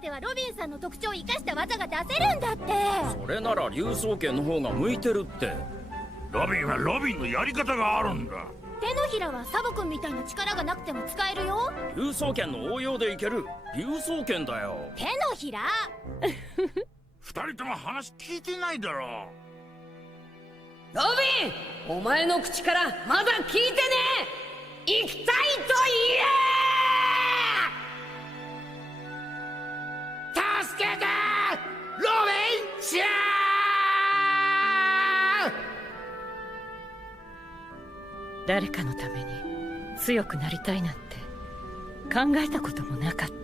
手はロビンさんの特徴を生かした技が出せるんだって。それなら竜爪剣の方が向いてるって。ロビンはロビンのやり方があるんだ。手のひらはサブ君みたいな力がなくても使えるよ。竜爪剣の応用でいける。竜爪剣だよ。手のひら二人とも話聞いてないだろ。ロビン、お前の口からまだ聞いてねえ。行きたいと言え。助けてロビンちゃん。誰かのために強くなりたいなんて考えたこともなかった。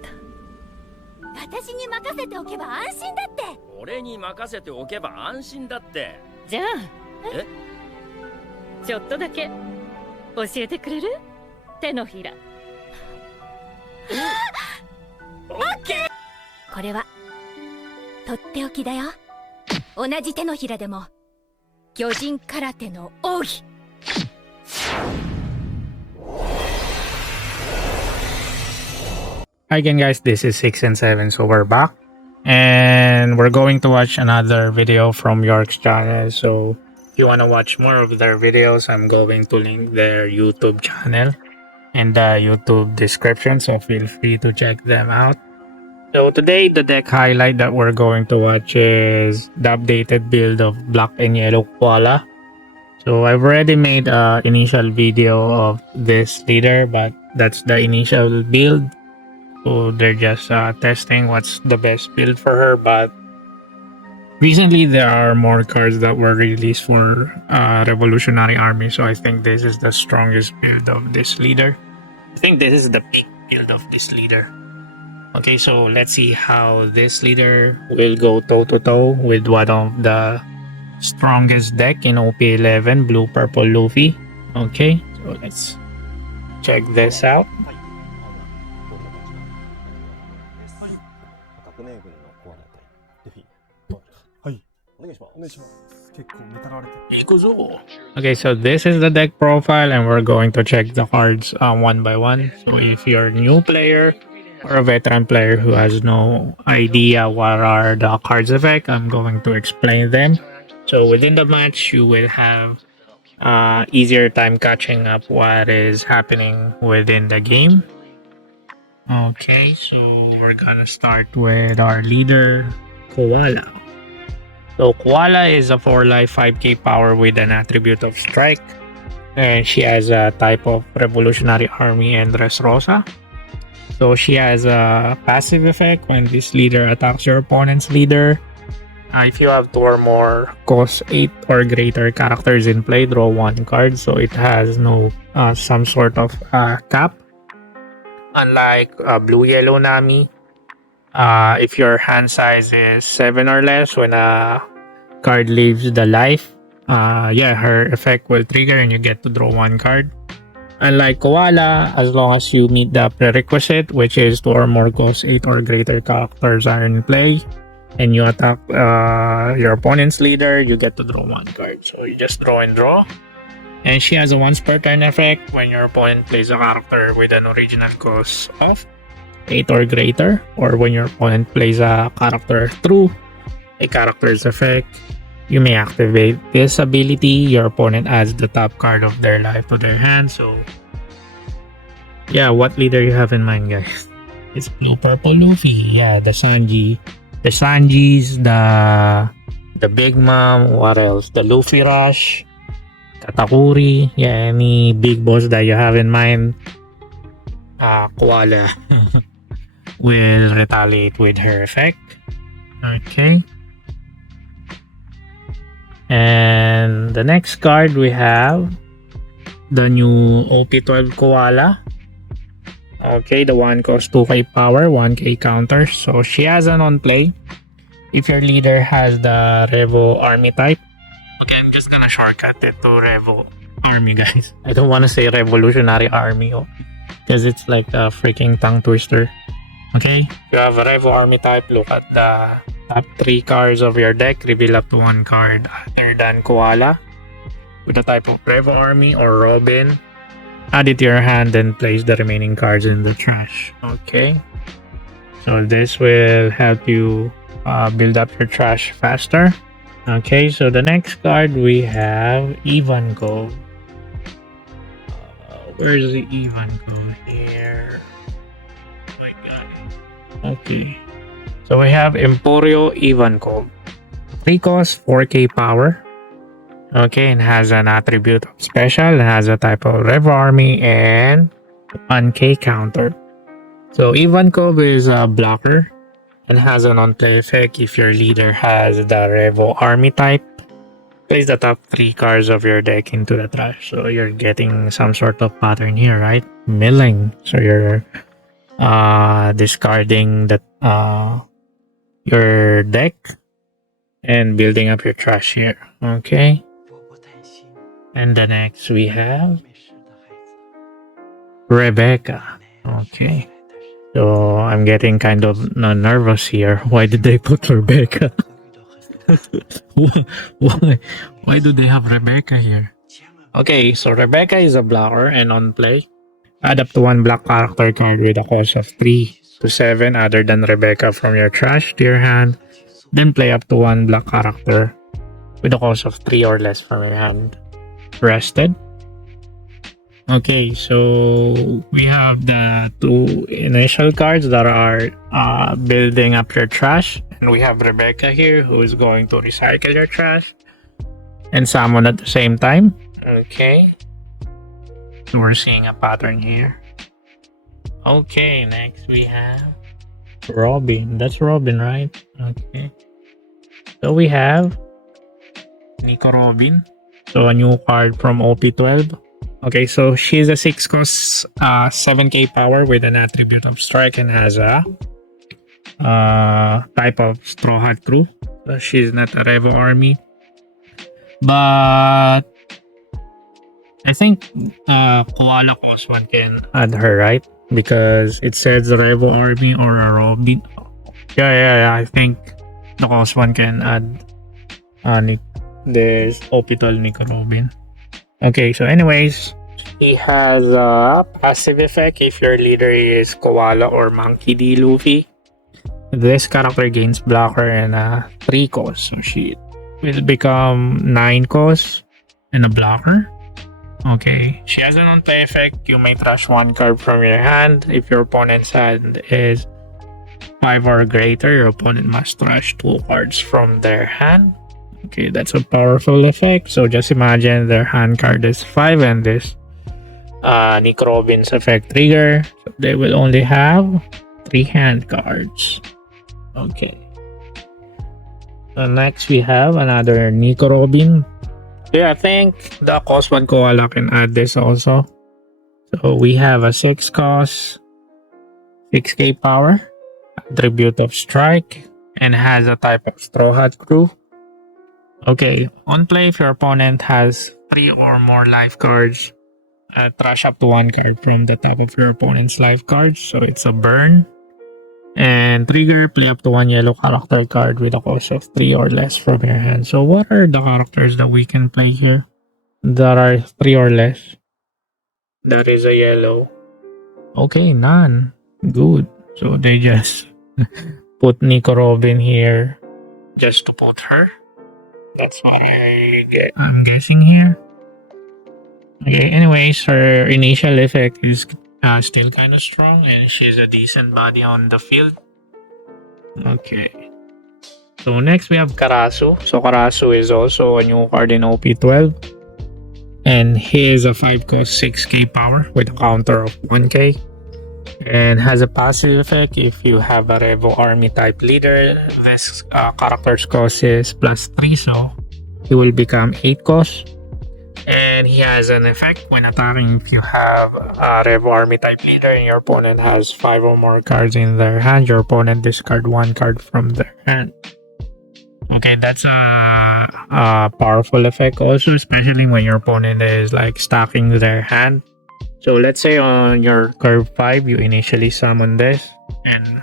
私に任せておけば安心だって。俺に任せておけば安心だって。じゃあちょっとだけ教えてくれる？手のひら。オッケー。これはとっておきだよ。同じ手のひらでも魚人空手の奥義。Hi again guys, this is 6 and 7, so we're back and we're going to watch another video from York's channel. So if you want to watch more of their videos, I'm going to link their YouTube channel in the YouTube description, so feel free to check them out. So today the deck highlight that we're going to watch is the updated build of Black and Yellow Koala. So I've already made an initial video of this leader, but that's the initial build. So they're just testing what's the best build for her, but recently there are more cards that were released for Revolutionary Army, so I think this is the strongest build of this leader. I think this is the peak build of this leader. Okay, so let's see how this leader will go toe-to-toe with one of the strongest deck in OP11, Blue Purple Luffy. Okay, so let's check this out. Okay, so this is the deck profile and we're going to check the cards one by one. So if you're a new player or a veteran player who has no idea what are the cards effect, I'm going to explain them. So within the match, you will have easier time catching up what is happening within the game. Okay, so we're gonna start with our leader, Koala. So Koala is a 4-life 5k power with an attribute of strike, and she has a type of Revolutionary Army and Dressrosa. So she has a passive effect when this leader attacks your opponent's leader. If you have 2 or more cost 8 or greater characters in play, draw 1 card. So it has no some sort of cap. Unlike Blue-Yellow Nami, if your hand size is 7 or less, when a card leaves the life, her effect will trigger and you get to draw 1 card. Unlike Koala, as long as you meet the prerequisite, which is 2 or more cost 8 or greater characters are in play, and you attack your opponent's leader, you get to draw 1 card. So you just draw and draw. And she has a once per turn effect when your opponent plays a character with an original cost of 8 or greater, or when your opponent plays a character through a character's effect. You may activate this ability. Your opponent adds the top card of their life to their hand. So yeah, what leader you have in mind, guys? It's Blue Purple Luffy. Yeah, the Sanji. The Sanjis, the Big Mom, what else? The Luffy Rush, Katakuri. Yeah, any big boss that you have in mind, Koala will retaliate with her effect. Okay. And the next card we have the new OP12 Koala. Okay, the one costs 2k power, 1k counter. So she has an on play. If your leader has the Revo Army type. Okay, I'm just gonna shortcut it to Revo Army, guys. I don't want to say Revolutionary Army because it's like a freaking tongue twister. Okay, if you have a Revo Army type, look at the top 3 cards of your deck. Reveal up to 1 card other than Koala with the type of Revo Army or Robin. Add it to your hand and place the remaining cards in the trash. Okay. So this will help you build up your trash faster. Okay, so the next card we have Ivanko. Where's the Ivanko here? Oh my god. Okay. So we have Emporio Ivanko. 3 cost, 4k power. Okay, and has an attribute of special, has a type of Rev Army, and 1k counter. So Ivankov is a blocker and has an on-play effect if your leader has the Revo Army type. Place the top 3 cards of your deck into the trash. So you're getting some sort of pattern here, right? Milling. So you're discarding your deck and building up your trash here. Okay. And the next we have Rebecca. Okay. So I'm getting kind of nervous here. Why did they put Rebecca? Why do they have Rebecca here? Okay, so Rebecca is a blocker and on play. Add up to 1 black character card with a cost of 3 to 7 other than Rebecca from your trash to your hand. Then play up to 1 black character with a cost of 3 or less from your hand. Rested. Okay, so we have the 2 initial cards that are building up your trash. And we have Rebecca here who is going to recycle your trash and summon at the same time. Okay. So we're seeing a pattern here. Okay, next we have Robin. That's Robin, right? Okay. So we have Nikoro. So a new card from OP12. Okay, so she's a 6 cost 7k power with an attribute of strike and has a type of Straw Hat Crew. So she's not a Revo Army. But I think Koala cost 1 can add her, right? Because it says Revo Army or a Robin. Yeah. I think the cost 1 can add there's OP12 Nikoro. Okay, so anyways, he has a passive effect if your leader is Koala or Monkey D. Luffy. This character gains blocker and 3 cost, so she will become 9 cost and a blocker. Okay, she has an on-play effect. You may trash 1 card from your hand. If your opponent's hand is 5 or greater, your opponent must trash 2 cards from their hand. Okay, that's a powerful effect. So just imagine their hand card is 5 and this Nick Robin's effect trigger. So they will only have 3 hand cards. Okay. So next we have another Nico Robin. Yeah, I think the cost 1 Koala can add this also. So we have a 6 cost, 6k power, attribute of strike, and has a type of Straw Hat Crew. Okay, on play if your opponent has 3 or more life cards, trash up to 1 card from the top of your opponent's life cards. So it's a burn. And trigger, play up to 1 yellow character card with a cost of 3 or less from your hand. So what are the characters that we can play here that are 3 or less? That is a yellow. Okay, none. Good. So they just put Nico Robin here just to put her. That's what I'm guessing here. Okay, anyways, her initial effect is still kind of strong and she's a decent body on the field. Okay. So next we have Karasu. So Karasu is also a new card in OP12. And he is a 5 cost 6k power with a counter of 1k. And has a passive effect if you have a Revo Army type leader. This character's cost is +3, so he will become 8 cost. And he has an effect when attacking if you have a Revo Army type leader and your opponent has 5 or more cards in their hand. Your opponent discard 1 card from their hand. Okay, that's a powerful effect also, especially when your opponent is like stacking their hand. So let's say on your curve 5, you initially summon this, and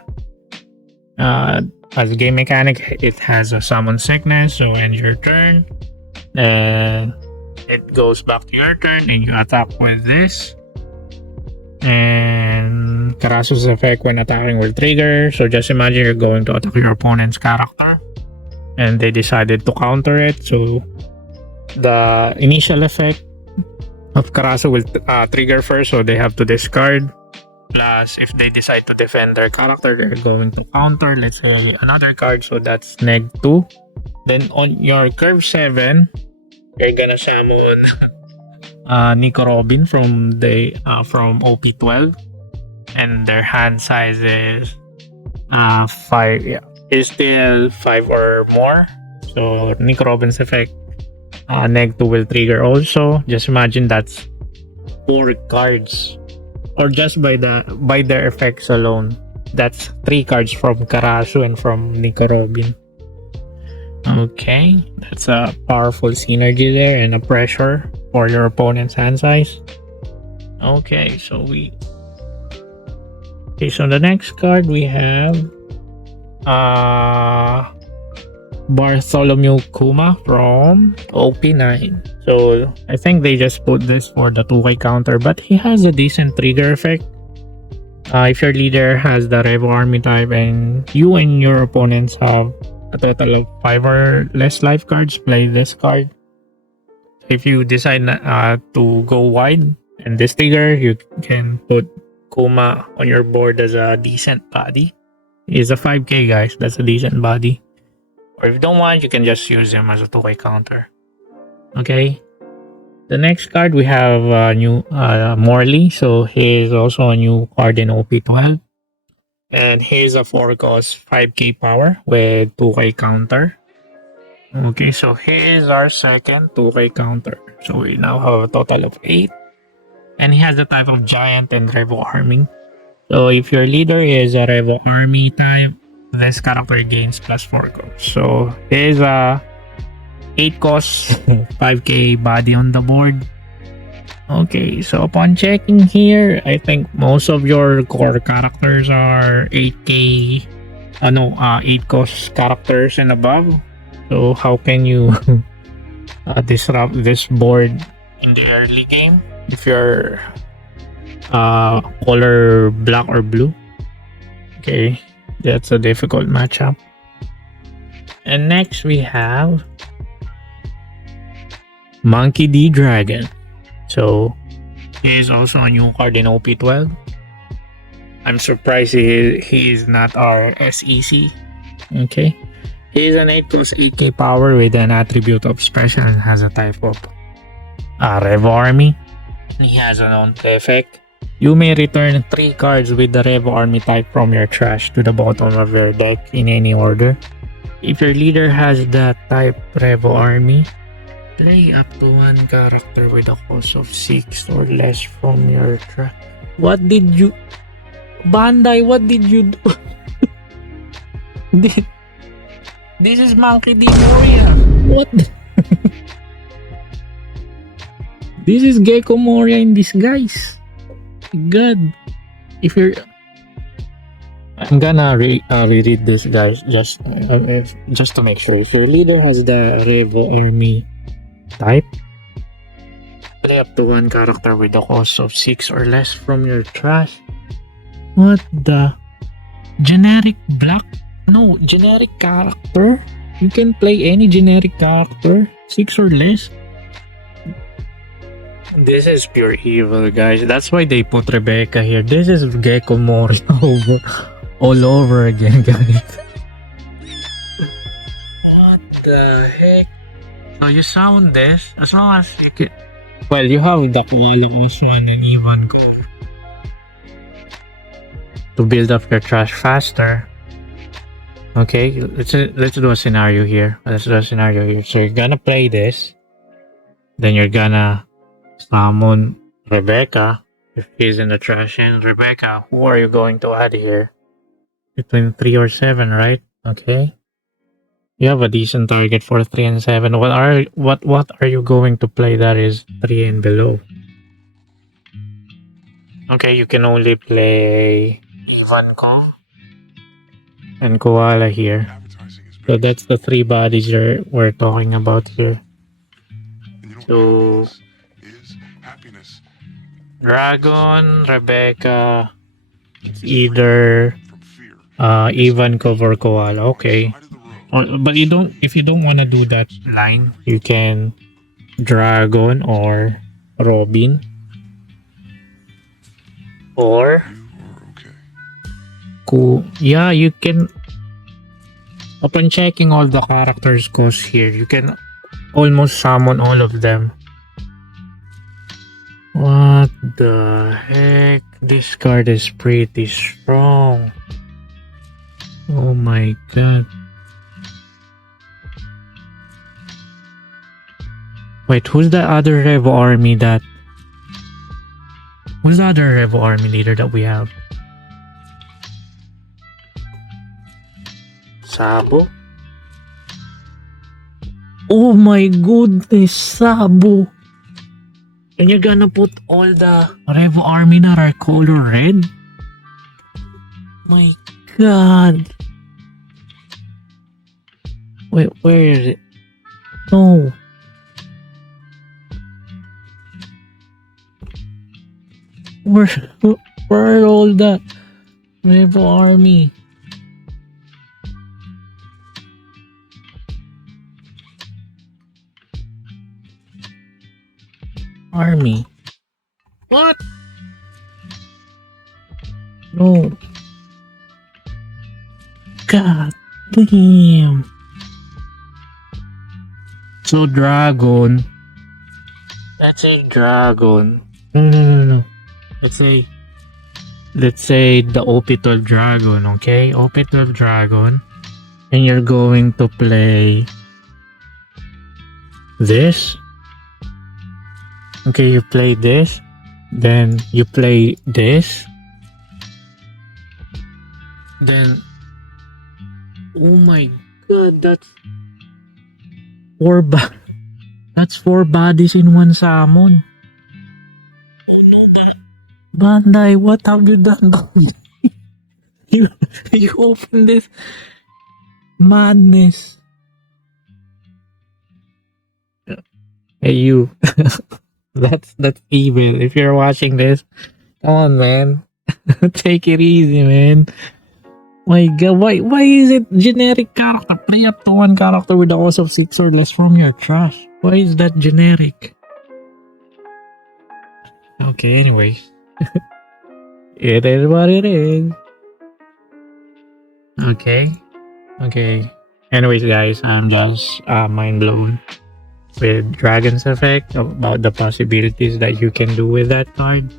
as a game mechanic, it has a summon sickness, so end your turn, and it goes back to your turn, and you attack with this, and Karasu's effect when attacking will trigger. So just imagine you're going to attack your opponent's character and they decided to counter it. So the initial effect of Karasu will trigger first, so they have to discard. Plus, if they decide to defend their character, they're going to counter, let's say, another card. So that's -2. Then on your curve 7, you're gonna summon Nikoro from OP12, and their hand size is 5. Yeah, is still 5 or more. So Nikorobin's effect -2 will trigger also. Just imagine that's 4 cards, or just by their effects alone, that's 3 cards from Karasu and from Nikorobin. Okay, that's a powerful synergy there and a pressure for your opponent's hand size. Okay, so the next card we have Bartholomew Kuma from OP9. So I think they just put this for the 2-way counter, but he has a decent trigger effect. If your leader has the Revo Army type and you and your opponents have a total of 5 or less life cards, play this card. If you decide to go wide and this trigger, you can put Kuma on your board as a decent body. He's a 5k, guys. That's a decent body. Or if you don't want, you can just use him as a 2-way counter. Okay. The next card we have new Mley. So he is also a new card in OP12. And he's a 4-cost 5k power with 2-way counter. Okay, so he is our second 2-way counter. So we now have a total of 8. And he has the type of Giant and Revo Army. So if your leader is a Revo Army type, this character gains +4 cost. So he is a 8 cost 5k body on the board. Okay, so upon checking here, I think most of your core characters are 8k 8 cost characters and above. So how can you disrupt this board in the early game if you're color black or blue? Okay, that's a difficult matchup. And next we have Monkey D Dragon. So he is also a new card in OP12. I'm surprised he is not our SEC. Okay, he is an 8-cost 8k power with an attribute of special and has a type of Revo Army. He has an own effect. You may return 3 cards with the Revo Army type from your trash to the bottom of your deck in any order. If your leader has that type Revo Army, play up to 1 character with a cost of 6 or less from your trash. What did you... Bandai, what did you do? This is Monkey D Moria. What? This is Gecko Moria in disguise. God. If you're... I'm gonna reread this, guys, just to make sure. If your leader has the Revo Army type, play up to 1 character with a cost of 6 or less from your trash. What the? Generic black? No, generic character? You can play any generic character, 6 or less? This is pure evil, guys. That's why they put Rebecca here. This is Gecko Moria all over again, guys. What the heck? So you sound this as long as you can. Well, you have the Koala Oswan and even go to build up your trash faster. Okay, let's do a scenario here. So you're gonna play this, then you're gonna summon Rebecca if he's in the trash. And Rebecca, who are you going to add here? Between 3 or 7, right? Okay. You have a decent target for 3 and 7. What are you going to play that is 3 and below? Okay, you can only play Ivanko and Koala here. So that's the 3 bodies we're talking about here. So Dragon, Rebecca, It's either Ivan cover Koala. Okay. But you don't, if you don't want to do that line, you can Dragon or Robin. Or yeah, you can, upon checking all the characters cost here, you can almost summon all of them. What the heck? This card is pretty strong. Oh my god. Wait, who's the other Revo army that... Who's the other Revo army leader that we have? Sabu? Oh my goodness, Sabu! And you're gonna put all the Revo army that are color red? My god! Wait, where is it? No. Where are all the Revo army? Army. What? No. God damn. So dragon. Let's say dragon. No. Let's say the OP12 dragon, okay? OP12 dragon. And you're going to play this. Okay, you play this. Then you play this. Then, oh my god, that's that's 4 bodies in one summon. Bandai, what have you done? you open this madness. Hey you. That's evil. If you're watching this, come on, man. Take it easy, man. My god, why is it generic character? Play up to 1 character with a cost of 6 or less from your trash. Why is that generic? Okay, anyway. It is what it is. Okay. Anyways, guys, I'm just mind blown with Dragon's Effect about the possibilities that you can do with that card.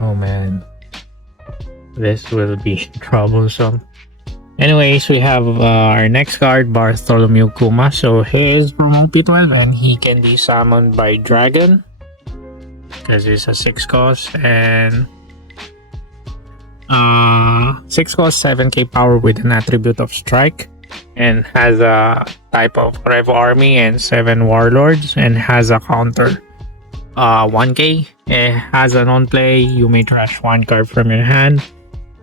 Oh man, this will be troublesome. Anyways, we have our next card, Bartholomew Kuma. So he is from OP12 and he can be summoned by Dragon because it's a 6 cost and 6 cost 7k power with an attribute of strike, and has a type of Revo army and 7 warlords, and has a counter 1k. It has a non-play. You may trash 1 card from your hand,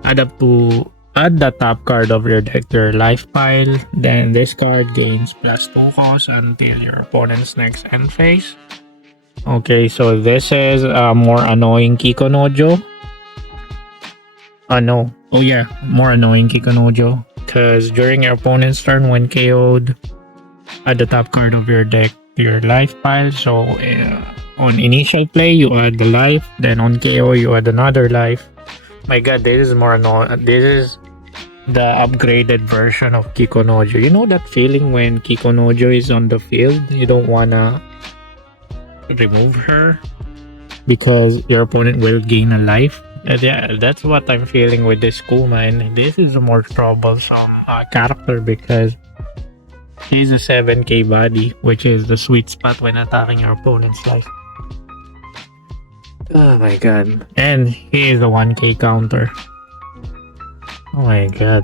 add the top card of your deck to your life pile. Then this card gains +2 cost until your opponent's next end phase. Okay, so this is a more annoying Kikonojo. More annoying Kikonojo. Because during your opponent's turn, when KO'd, add the top card of your deck to your life pile. So on initial play, you add the life. Then on KO, you add another life. My god, this is more annoying. This is the upgraded version of Kikonojo. You know that feeling when Kikonojo is on the field? You don't wanna remove her because your opponent will gain a life. Yeah, that's what I'm feeling with this Kuma, and this is a more troublesome character because he's a 7k body, which is the sweet spot when attacking your opponent's life. Oh my god. And he is a 1k counter. Oh my god.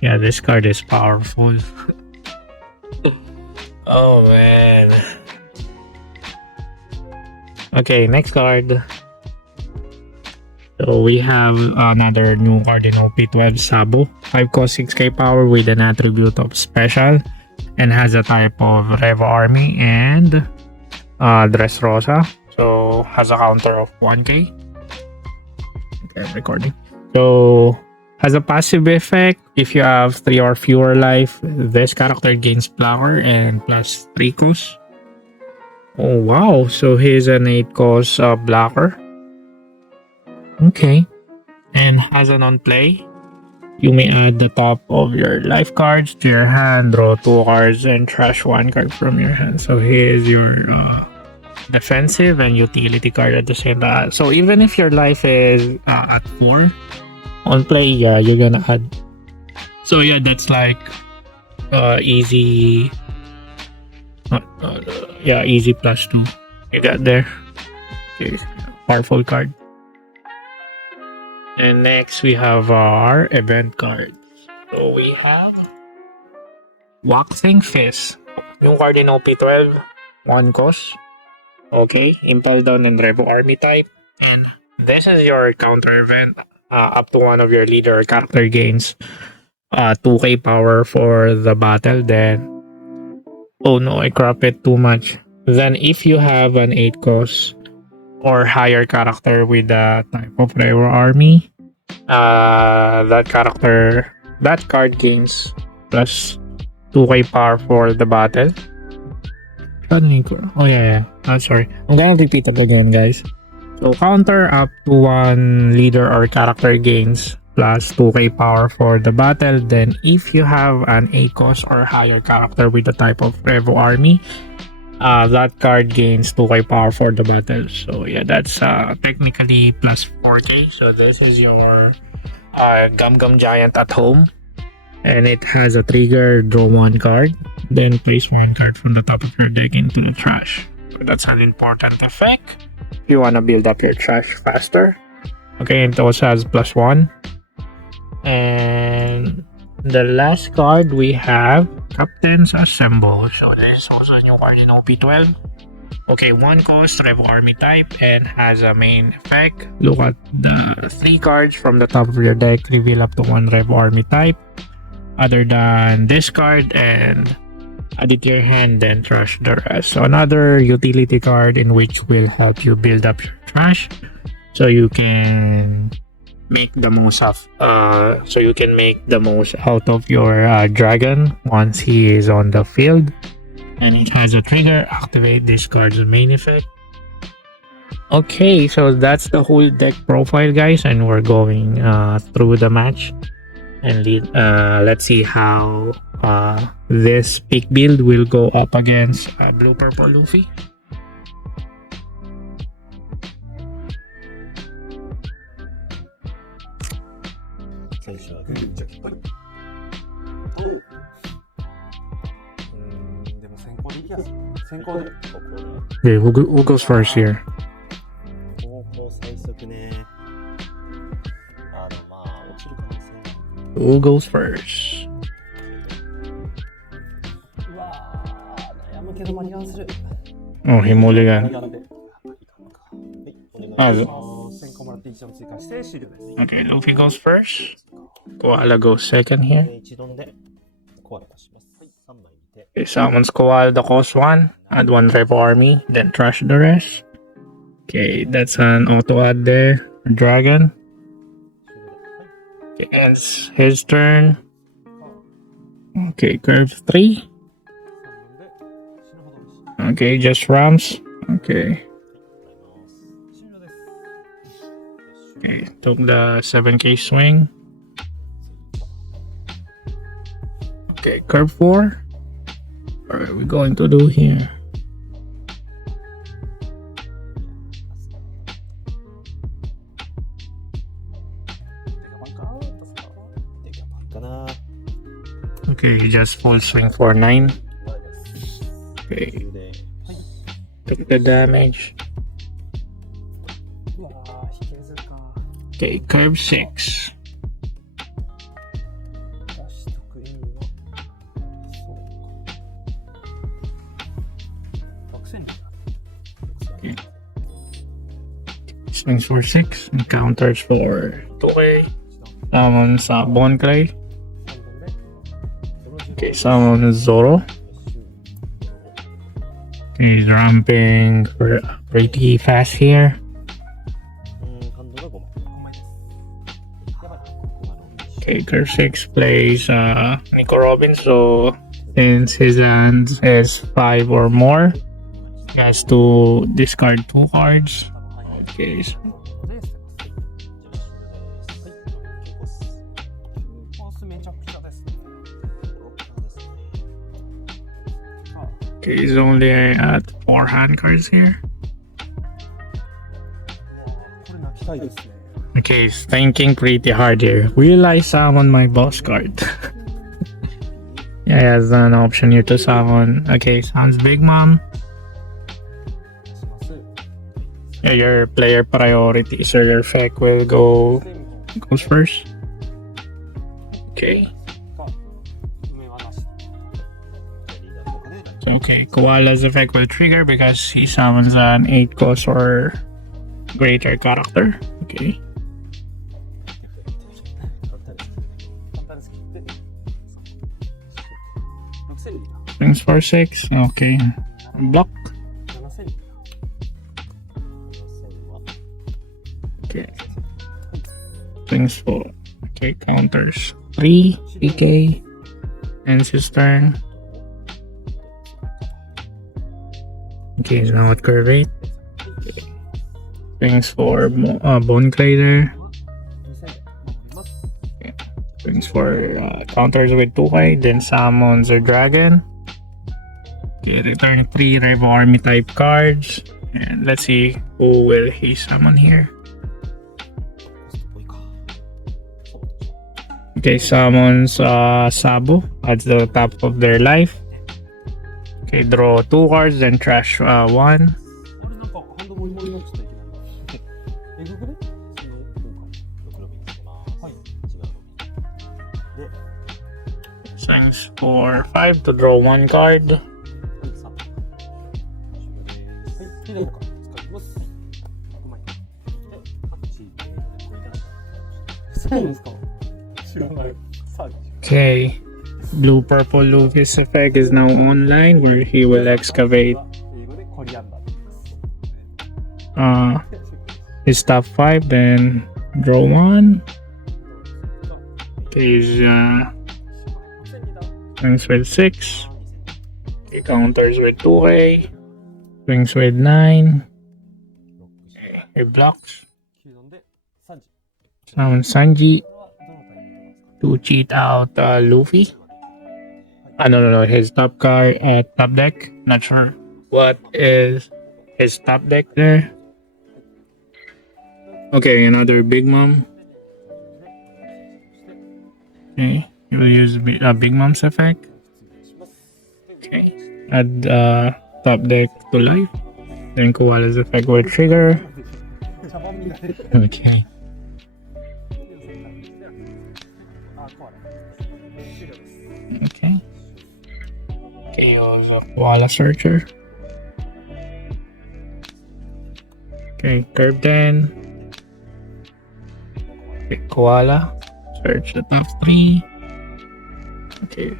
Yeah, this card is powerful. Oh man. Okay, next card. So we have another new card in OP12, Sabu. 5 cost 6k power with an attribute of special, and has a type of Revo army and Dressrosa. So has a counter of 1k. Okay, I'm recording. So, as a passive effect, if you have 3 or fewer life, this character gains blocker and plus 3 cost. Oh wow, so he's an 8 cost blocker. Okay. And as an on play, you may add the top of your life cards to your hand, draw 2 cards, and trash 1 card from your hand. So here's your defensive and utility card at the same time. So even if your life is at 4, on play, yeah, you're gonna add. So yeah, that's like easy. Easy plus 2. You got there. Okay, powerful card. And next we have our event cards. So we have Waxing Fist. Yung card in OP12, 1 cost. Okay, Impel Down and Revo Army type. And this is your counter event. Up to one of your leader character gains 2k power for the battle. Then, oh no, I crop it too much. Then if you have an 8 cost or higher character with the type of Revo Army, that card gains plus 2k power for the battle. Oh yeah. Sorry. I'm gonna repeat it again, guys. So counter up to 1 leader or character gains plus 2k power for the battle. Then if you have an 8 cost or higher character with the type of Revo Army, that card gains 2k power for the battle. So yeah, that's technically plus 4k. So this is your Gum Gum Giant at home. And it has a trigger, draw 1 card, then place 1 card from the top of your deck into the trash. So that's an important effect if you want to build up your trash faster. Okay, it also has plus 1. And the last card we have Captain's Assemble. So this is also a new card in OP12. Okay, 1 cost, Revo Army type, and has a main effect. Look at the 3 cards from the top of your deck, reveal up to 1 Revo Army type. Other than this card, and add it to your hand, then trash the rest. So another utility card in which will help you build up your trash, so you can make the most of out of your dragon once he is on the field. And it has a trigger, activate this card's main effect. Okay, so that's the whole deck profile, guys, and we're going through the match. And let's see how this pick build will go up against Blue Purple Luffy. Okay, who goes first here? Who goes first? Oh, Himoligan. Okay, Luffy goes first. Koala goes second here. Okay, summons Koala the cost 1. Add 1 Revo Army, then trash the rest. Okay, that's an auto add there. Dragon. Okay, ends his turn. Okay, curve 3. Okay, just ramps. Okay. Okay, took the 7k swing. Okay, curve 4. What are we going to do here? Okay, he just full swing for 9. Okay. Take the damage. Okay, curve 6. Okay. Swings for 6 and counters for 2k. Summons Bon Clay. Okay, summon Zoro. He's ramping pretty fast here. Okay, curve 6 plays Nikoro. So since his hand is 5 or more, he has to discard 2 cards. Okay, so he's only at 4 hand cards here. Okay, he's thinking pretty hard here. Will I summon my boss card? Yeah, he has an option here to summon. Okay, sounds Big Mom. Yeah, your player priority, so your effect will goes first. Okay. So, okay, Koala's effect will trigger because he summons an 8 cost or greater character. Okay. Swings for 6. Okay. Block. Okay. Swings for. Okay, counters 3. PK. Ends his turn. Okay, he's now at curve 8. Okay. Swings for Bone Crater. Okay. Swings for counters with 2 then summons a dragon. Okay, return 3 Revo Army type cards. And let's see who will he summon here. Okay, summons Sabu at the top of their life. Okay, draw 2 cards, then trash 1. Swings for 5 to draw 1 card. Okay, Blue Purple Luffy's effect is now online, where he will excavate his top 5, then draw 1. Okay, he's swings with 6. He counters with 2. Swings with 9. He blocks. Summon Sanji to cheat out Luffy. No, his top card top deck. Not sure what is his top deck there. Okay, another Big Mom. Okay, you will use Big Mom's effect. Okay, add top deck to life. Then Koala's effect will trigger. Okay. Okay. Chaos of Koala Searcher. Okay, curve 10. Okay, Koala. Search the top 3. Okay.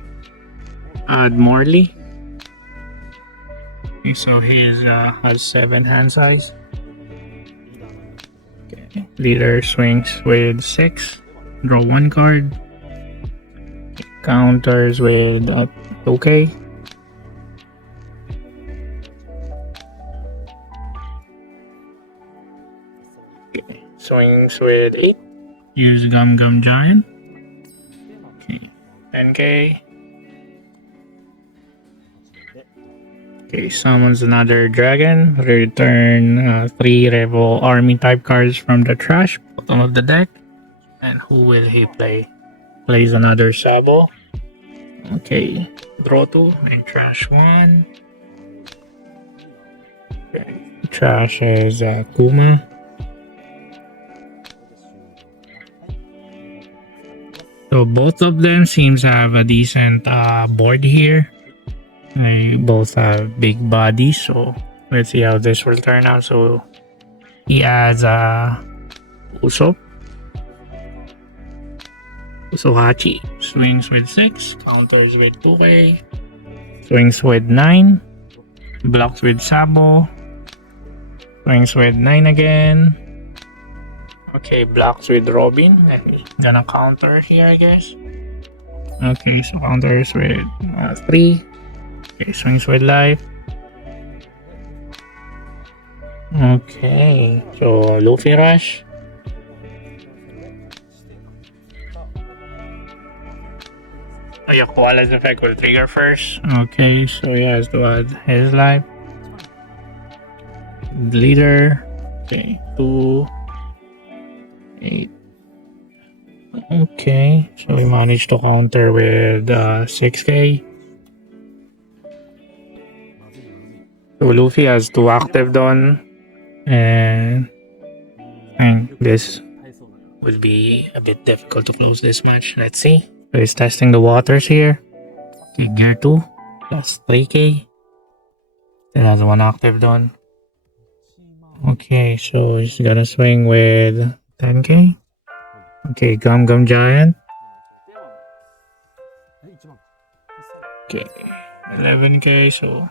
Add Mley. Okay, so he has 7 hand size. Okay. Leader swings with 6. Draw 1 card. Counters with 2K. Okay. Swings with 8. Use Gum Gum Giant. Okay. 10K. Okay, summons another dragon. Return 3 Revo Army type cards from the trash, bottom of the deck. And who will he play? Plays another Sabu. Okay, draw 2 and trash 1. Okay. Trash is Kuma. So both of them seems to have a decent board here. They both have big bodies, so let's see how this will turn out. So he adds Usopp. Usohachi swings with 6, counters with 2K, swings with 9, blocks with Sabo, swings with 9 again, Okay, blocks with Robin. And he's gonna counter here, I guess. Okay, so counters with 3. Okay, swings with life. Okay, so Luffy Rush. Oh, your Koala's effect will trigger first. Okay, so he has to add his life. Leader. Okay, 2, 8. Okay, so we managed to counter with 6k. So Luffy has 2 active done, and this will be a bit difficult to close this match. Let's see. So he's testing the waters here. Okay, gear 2 plus 3k. Still has 1 active done. Okay, so he's gonna swing with 10k. Okay, Gum Gum Giant. Okay, 11k, so...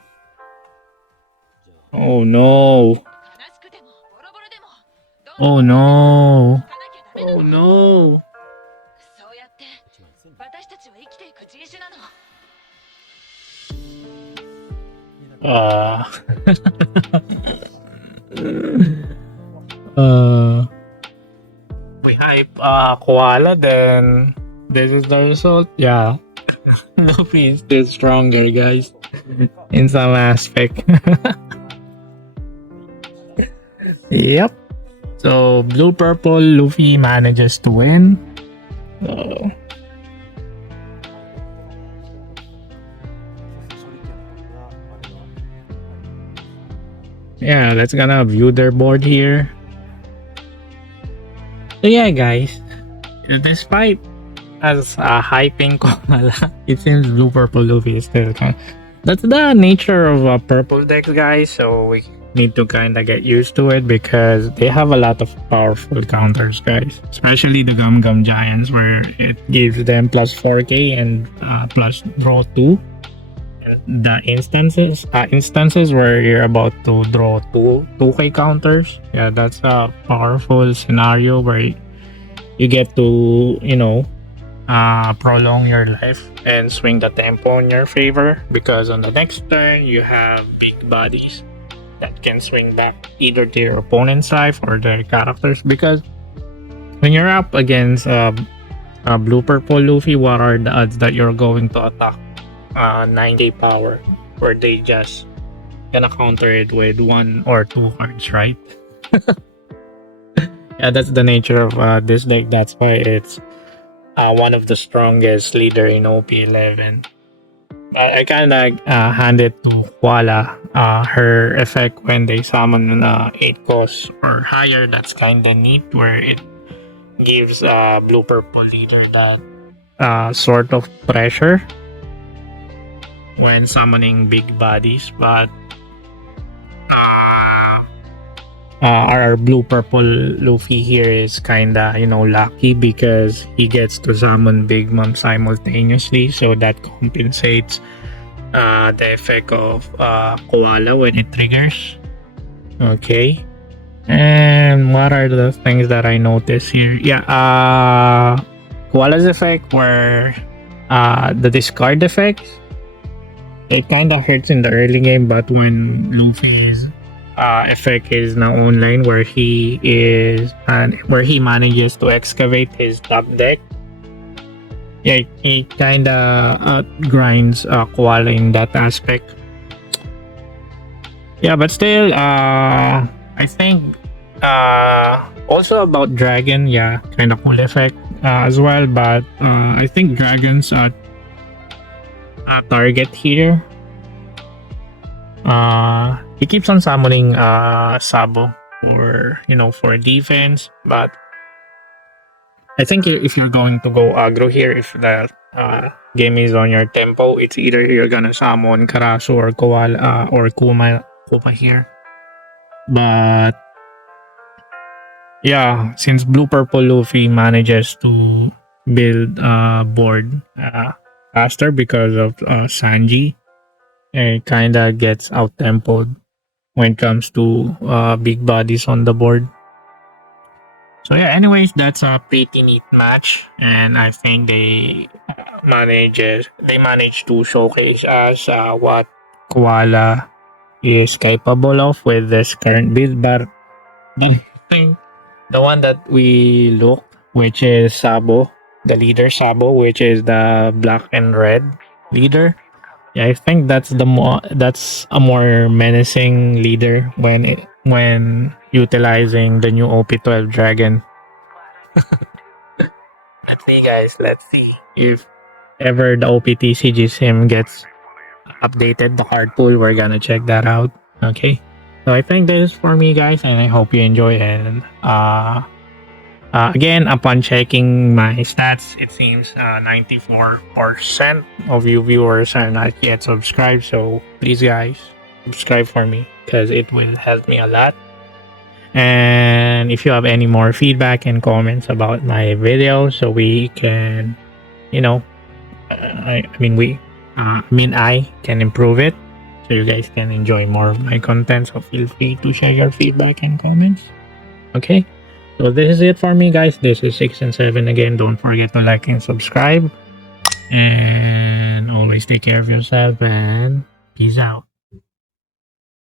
Oh no! Oh no! Oh no! We hype Koala, then this is the result. Yeah. Luffy is still stronger, guys. In some aspect. Yep. So, blue-purple, Luffy manages to win. So, yeah, let's gonna view their board here. So yeah, guys, despite as hyping Koala, it seems blue purple Luffy is still that's the nature of purple decks, guys. So we need to kind of get used to it because they have a lot of powerful counters, guys. Especially the Gum Gum Giants, where it gives them plus 4k and plus draw 2. The instances where you're about to draw 2k counters, yeah, that's a powerful scenario where you get to, you know, prolong your life and swing the tempo in your favor, because on the next turn you have big bodies that can swing back either to your opponent's life or their characters. Because when you're up against blue purple Luffy, what are the odds that you're going to attack 9k power, where they just gonna counter it with 1 or 2 cards, right? Yeah, that's the nature of this deck. That's why it's one of the strongest leader in OP11. I kind of hand it to Koala. Her effect when they summon 8 costs or higher, that's kind of neat, where it gives blue purple leader that sort of pressure when summoning big bodies. But our blue purple Luffy here is kinda, you know, lucky because he gets to summon Big Mom simultaneously, so that compensates the effect of Koala when it triggers. Okay, and what are the things that I notice here? Yeah, Koala's effect, where the discard effects, it kind of hurts in the early game, but when Luffy's effect is now online, where he is where he manages to excavate his top deck, yeah, he kind of grinds Koala in that aspect. Yeah, but still, I think also about Dragon, yeah, kind of cool effect as well. But I think Dragon's target here, he keeps on summoning Sabu for, you know, for defense. But I think if you're going to go aggro here, if the game is on your tempo, it's either you're gonna summon Karasu or Koala or Kuma here. But yeah, since blue purple Luffy manages to build board faster because of Sanji, it kinda gets out tempoed when it comes to big bodies on the board. So yeah, anyways, that's a pretty neat match, and I think they managed to showcase us what Koala is capable of with this current build. But I think the one that we look, which is Sabu, the leader Sabu, which is the black and red leader. Yeah, I think that's a more menacing leader when utilizing the new OP12 dragon. Let's see, guys. Let's see if ever the OPTCG sim gets updated, the card pool. We're gonna check that out. Okay. So I think this is for me, guys, and I hope you enjoy. And again, upon checking my stats, it seems 94% of you viewers are not yet subscribed. So please, guys, subscribe for me because it will help me a lot. And if you have any more feedback and comments about my video, so we can, you know, I can improve it, so you guys can enjoy more of my content. So feel free to share your feedback and comments. Okay. So this is it for me, guys. This is 6 and 7 again. Don't forget to like and subscribe. And always take care of yourself and peace out.